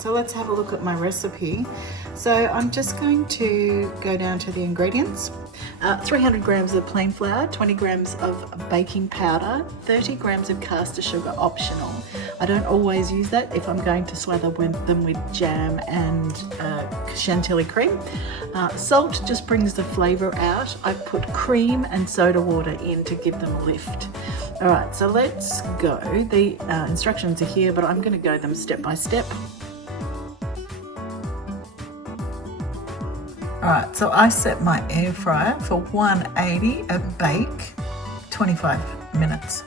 so let's have a look at my recipe. So I'm just going to go down to the ingredients. 300 grams of plain flour, 20 grams of baking powder, 30 grams of caster sugar, optional. I don't always use that if I'm going to slather them with jam and chantilly cream. Salt just brings the flavour out. I've put cream and soda water in to give them a lift. All right, so let's go. The instructions are here, but I'm going to go them step by step. Alright, so I set my air fryer for 180 at bake, 25 minutes.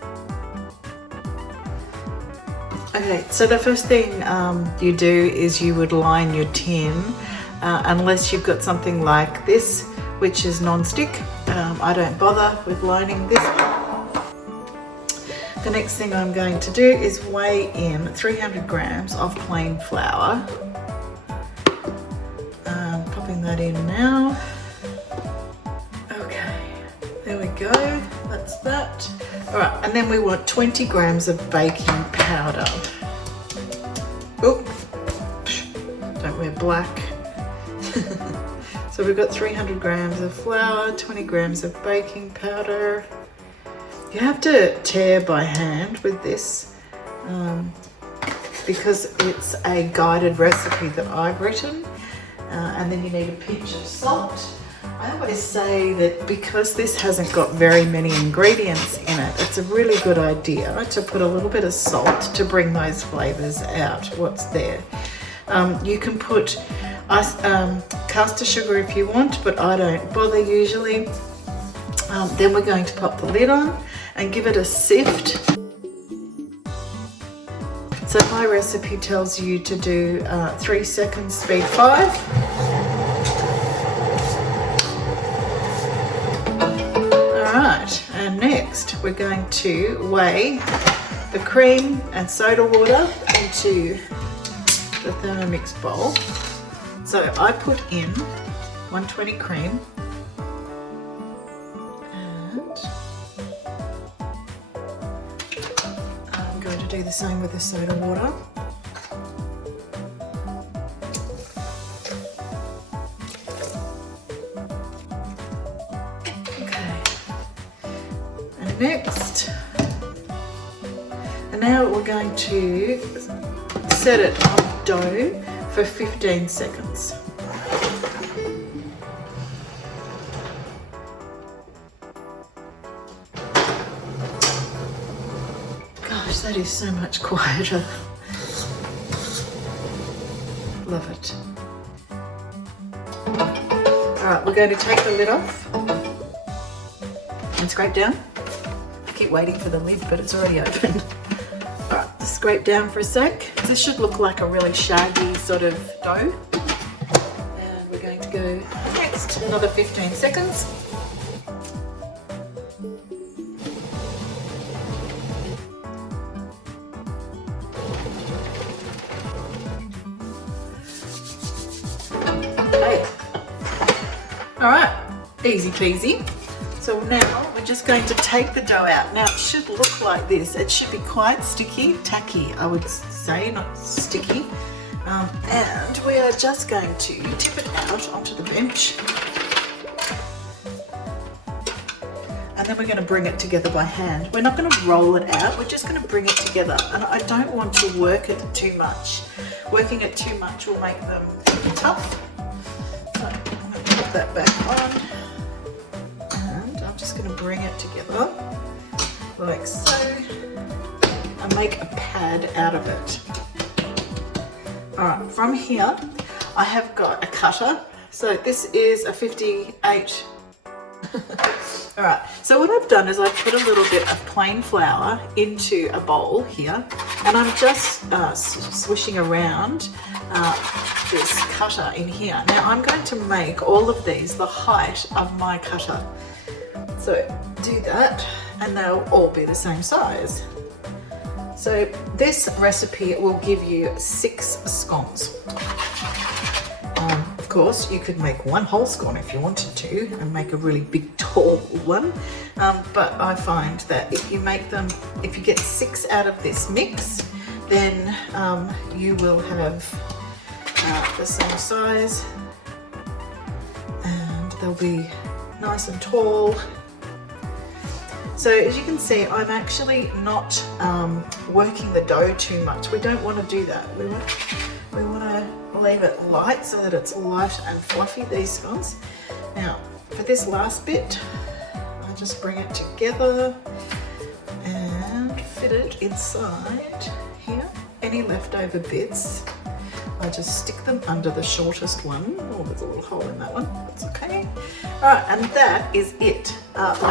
Okay, so the first thing you do is you would line your tin, unless you've got something like this, which is non-stick. I don't bother with lining this. The next thing I'm going to do is weigh in 300 grams of plain flour. That in now. Okay, there we go, that's that. All right, and then we want 20 grams of baking powder. Oh, don't wear black. So we've got 300 grams of flour, 20 grams of baking powder. You have to tear by hand with this because it's a guided recipe that I've written. And then you need a pinch of salt. I always say that because this hasn't got very many ingredients in it, it's a really good idea to put a little bit of salt to bring those flavours out, what's there. You can put caster sugar if you want, but I don't bother usually. Then we're going to pop the lid on and give it a sift. So my recipe tells you to do 3 seconds, speed 5. Alright, and next we're going to weigh the cream and soda water into the Thermomix bowl. So I put in 120 cream and I'm going to do the same with the soda water. Okay, and next, and now we're going to set it on dough for 15 seconds. Gosh, that is so much quieter. Love it. Alright, we're going to take the lid off and scrape down. I keep waiting for the lid, but it's already open. Alright, just scrape down for a sec. This should look like a really shaggy sort of dough. And we're going to go next another 15 seconds. Okay. Alright, easy peasy. So now we're just going to take the dough out. Now it should look like this. It should be quite sticky, tacky I would say, not sticky. And we are just going to tip it out onto the bench. And then we're going to bring it together by hand. We're not going to roll it out, we're just going to bring it together. And I don't want to work it too much. Working it too much will make them tough. So I'm going to put that back on. I'm just going to bring it together like so and make a pad out of it. Alright, from here I have got a cutter. So this is a 58. Alright, so what I've done is I've put a little bit of plain flour into a bowl here and I'm just swishing around this cutter in here. Now I'm going to make all of these the height of my cutter. So do that and they'll all be the same size. So this recipe will give you 6 scones. Of course you could make one whole scone if you wanted to and make a really big tall one. But I find that if you get 6 out of this mix, then you will have the same size, and they'll be nice and tall. So as you can see, I'm actually not working the dough too much. We don't want to do that. We want to leave it light so that it's light and fluffy, these scones. Now, for this last bit, I just bring it together and fit it inside here. Any leftover bits, I just stick them under the shortest one. Oh, there's a little hole in that one. That's okay. All right, and that is it.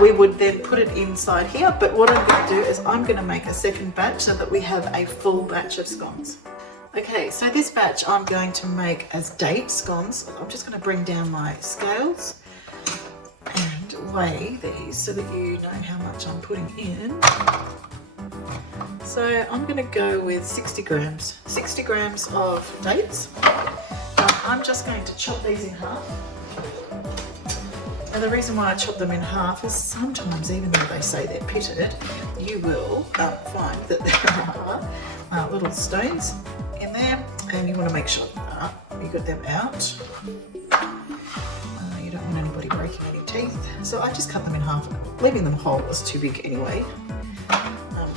We would then put it inside here, but what I'm going to do is I'm going to make a second batch so that we have a full batch of scones. Okay, so this batch I'm going to make as date scones. I'm just going to bring down my scales and weigh these so that you know how much I'm putting in. So I'm going to go with 60 grams of dates. I'm just going to chop these in half. And the reason why I chop them in half is sometimes, even though they say they're pitted, you will find that there are little stones in there, and you want to make sure that you got them out. You don't want anybody breaking any teeth. So I just cut them in half. Leaving them whole is too big anyway.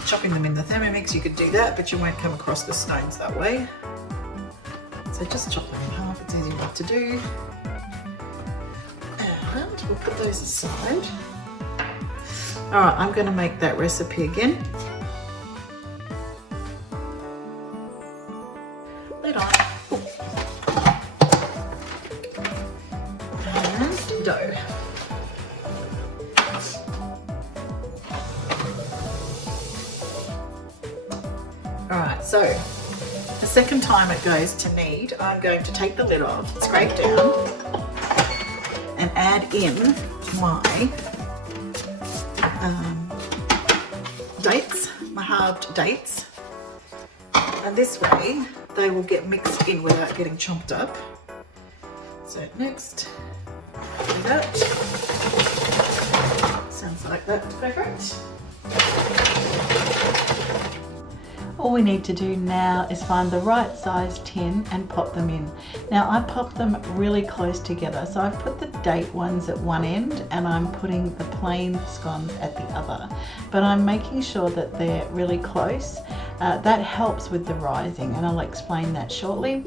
Chopping them in the Thermomix, you could do that, but you won't come across the stones that way. So just chop them in half, it's easy enough to do. And we'll put those aside. All right, I'm going to make that recipe again. Lid on. And dough. Alright, so the second time it goes to knead, I'm going to take the lid off, scrape down, and add in my dates, my halved dates. And this way they will get mixed in without getting chomped up. So next, do that. Sounds like that's perfect. All we need to do now is find the right size tin and pop them in. Now I pop them really close together, so I've put the date ones at one end and I'm putting the plain scones at the other, but I'm making sure that they're really close. That helps with the rising, and I'll explain that shortly.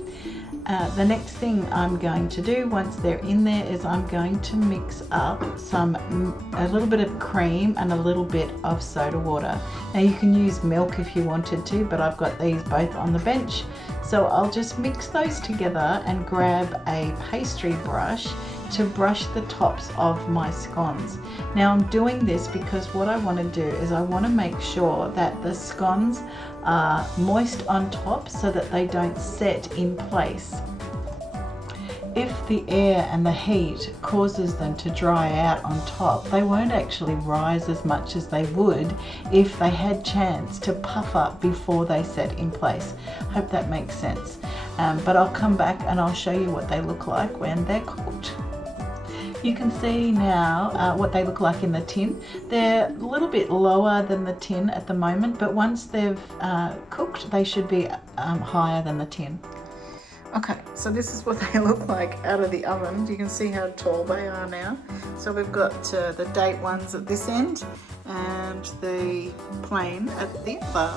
The next thing I'm going to do once they're in there is I'm going to mix up a little bit of cream and a little bit of soda water. Now you can use milk if you wanted to, but I've got these both on the bench. So I'll just mix those together and grab a pastry brush to brush the tops of my scones. Now I'm doing this because what I want to do is I want to make sure that the scones are moist on top so that they don't set in place. If the air and the heat causes them to dry out on top, they won't actually rise as much as they would if they had chance to puff up before they set in place. Hope that makes sense. But I'll come back and I'll show you what they look like when they're cooked. You can see now what they look like in the tin. They're a little bit lower than the tin at the moment, but once they've cooked, they should be higher than the tin. Okay, so this is what they look like out of the oven. You can see how tall they are now. So we've got the date ones at this end and the plain at the other.